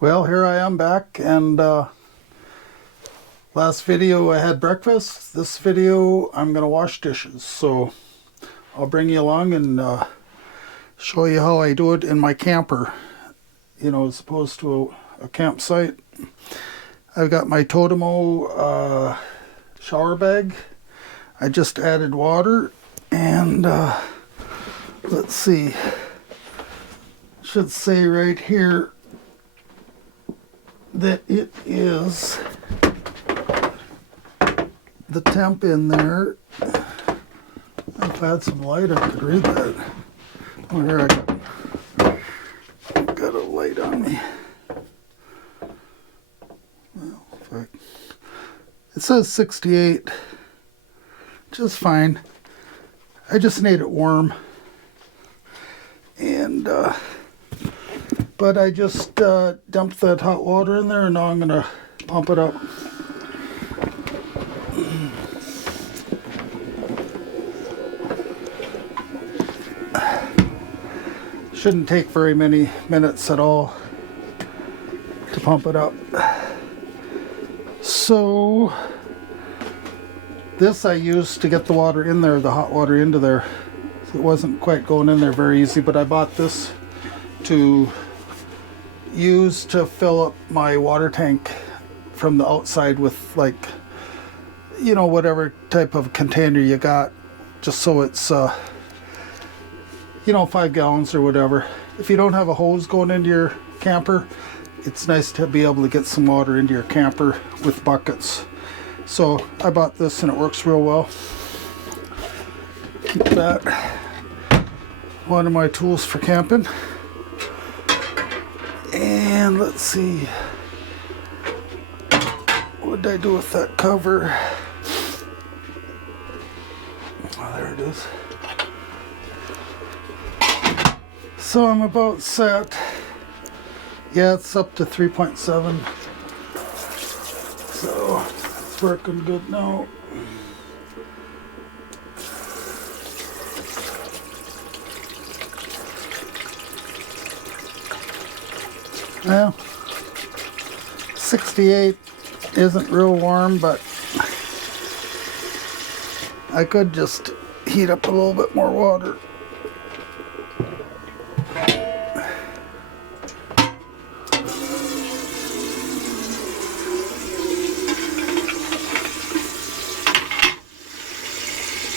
Well, here I am back, and last video I had breakfast. This video I'm going to wash dishes, so I'll bring you along and show you how I do it in my camper, you know, as opposed to a campsite. I've got my Totemo shower bag. I just added water, and let's see, it should say right here that it is the temp in there. If I had some light, I could read that. Oh, here I got a light on me. Well, it says 68, just fine. I just need it warm, and but I just dumped that hot water in there, and now I'm going to pump it up. Shouldn't take very many minutes at all to pump it up. So this I used to get the water in there, the hot water into there. It wasn't quite going in there very easy, but I bought this to use to fill up my water tank from the outside with, like, you know, whatever type of container you got, just so it's you know, 5 gallons or whatever. If you don't have a hose going into your camper, it's nice to be able to get some water into your camper with buckets. So I bought this and it works real well. Keep that one of my tools for camping. And let's see, what did I do with that cover? Oh, there it is. So I'm about set. Yeah, it's up to 3.7. So it's working good now. Well, 68 isn't real warm, but I could just heat up a little bit more water.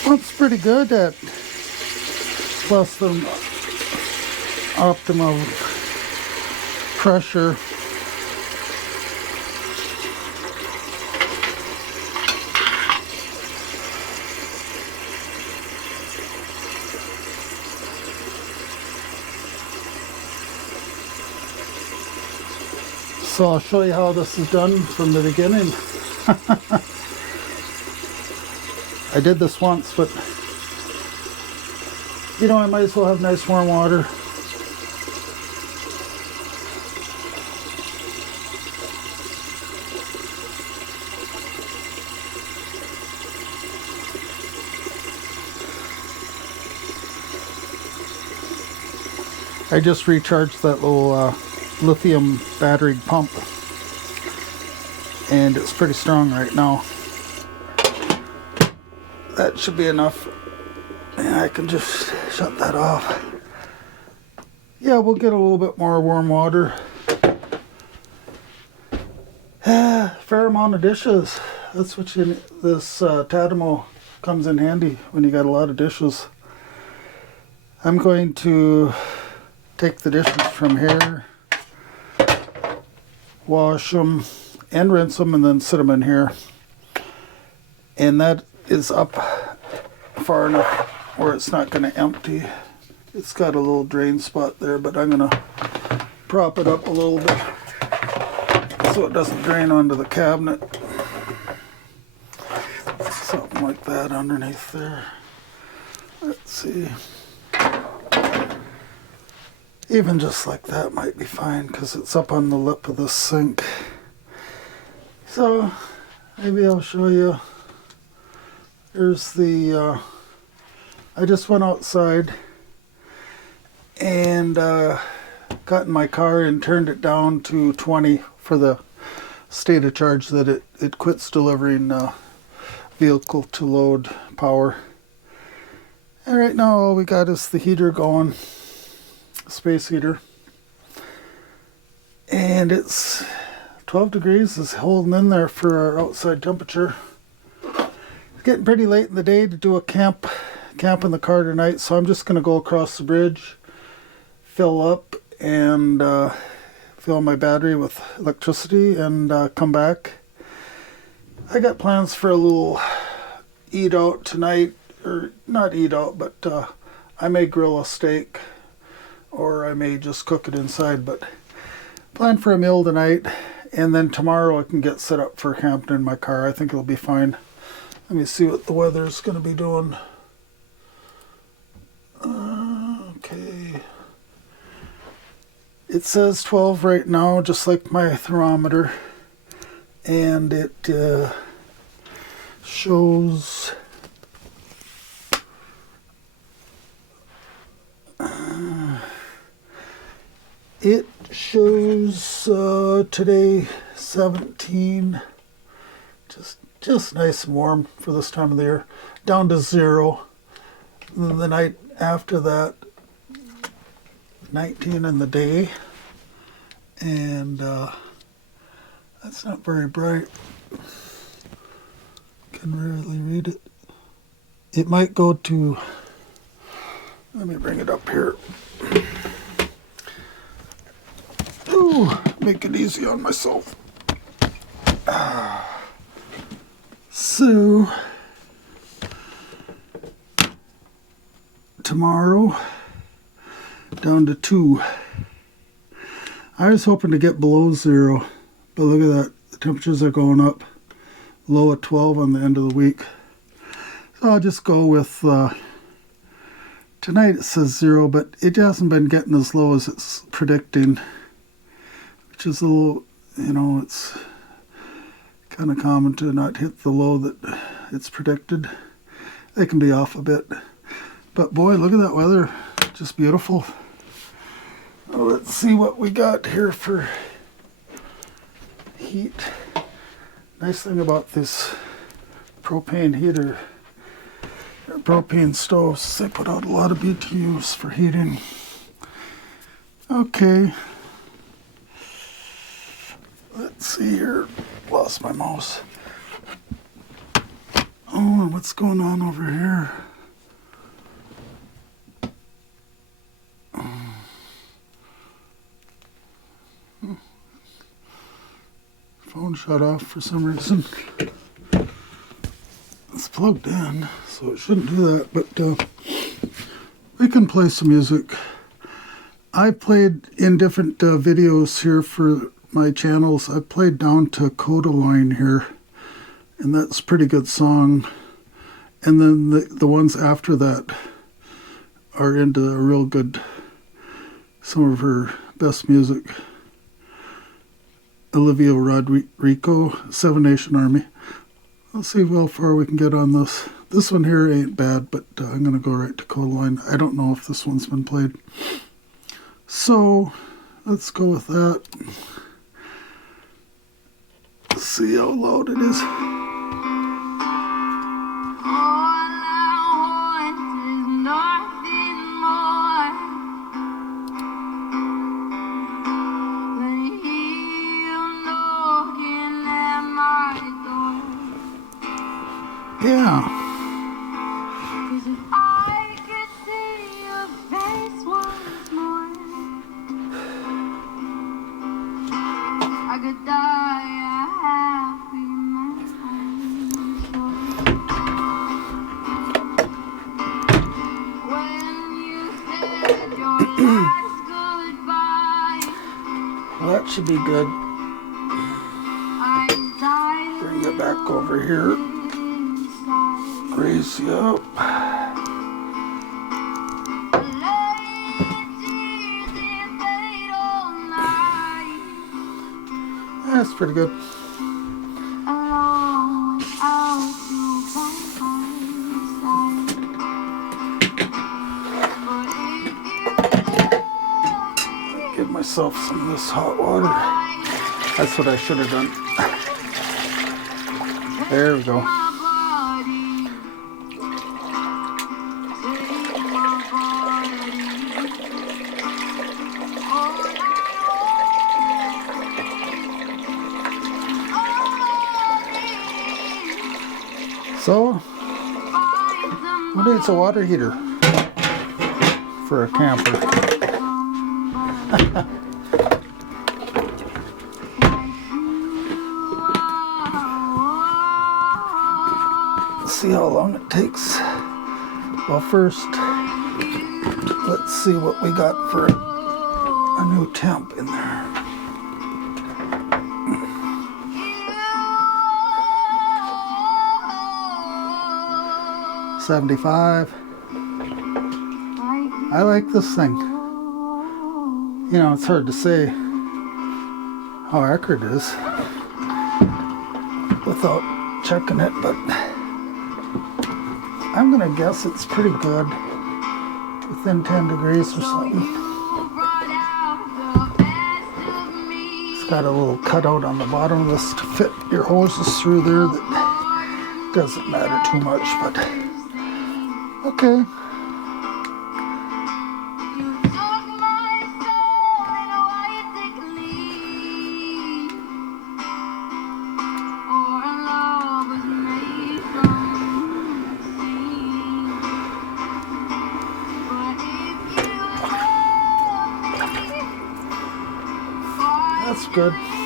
It's pretty good at less than optimum pressure. So I'll show you how this is done from the beginning. I did this once, but you know, I might as well have nice warm water. I just recharged that little lithium battery pump, and it's pretty strong right now. That should be enough, and I can just shut that off. Yeah, we'll get a little bit more warm water. Fair amount of dishes. That's what this Totemo comes in handy when you got a lot of dishes. I'm going to take the dishes from here, wash them and rinse them, and then sit them in here. And that is up far enough where it's not going to empty. It's got a little drain spot there, but I'm going to prop it up a little bit so it doesn't drain onto the cabinet. Something like that underneath there. Let's see. Even just like that might be fine, because it's up on the lip of the sink. So maybe I'll show you. Here's the I just went outside and got in my car and turned it down to 20 for the state of charge that it quits delivering vehicle to load power. And right now all we got is the heater going, space heater. And it's 12 degrees, is holding in there for our outside temperature. It's getting pretty late in the day to do a camp in the car tonight, so I'm just going to go across the bridge, fill up, and fill my battery with electricity, and come back. I got plans for a little eat out tonight, or not eat out, but I may grill a steak, or I may just cook it inside, but plan for a meal tonight, and then tomorrow I can get set up for camping in my car. I think it'll be fine. Let me see what the weather's going to be doing. Okay. It says 12 right now, just like my thermometer, and it shows today 17, just nice and warm for this time of the year, down to 0. And then the night after that, 19 in the day, and that's not very bright. Can rarely read it. It might go to, let me bring it up here. Ooh, make it easy on myself. So, tomorrow, down to 2. I was hoping to get below 0, but look at that. The temperatures are going up. Low at 12 on the end of the week. So I'll just go with, tonight it says 0, but it hasn't been getting as low as it's predicting, which is a little, it's kind of common to not hit the low that it's predicted. They can be off a bit. But boy, look at that weather. Just beautiful. Well, let's see what we got here for heat. Nice thing about this propane heater, or propane stoves, they put out a lot of BTUs for heating. Okay. Let's see here. Lost my mouse. Oh, and what's going on over here? Phone shut off for some reason. It's plugged in, so it shouldn't do that, but we can play some music. I played in different videos here for my channels. I played down to Kodaline here, and that's a pretty good song. And then the ones after that are into a real good, some of her best music. Olivia Rodrigo, Seven Nation Army. Let's see how far we can get on this. This one here ain't bad, but I'm going to go right to Kodaline. I don't know if this one's been played. So, let's go with that. Let's see how loud it is. Yeah. Well, that should be good. Bring it back over here. Raise you up. That's pretty good. Give my myself some of this hot water. That's what I should have done. There we go. So, who needs a water heater for a camper? See how long it takes. Well, first, let's see what we got for a new temp in there. 75. I like this thing. You know, it's hard to say how accurate it is without checking it, but I'm gonna guess it's pretty good, within 10 degrees or something. It's got a little cutout on the bottom of this to fit your hoses through there. That doesn't matter too much, but okay. That's good.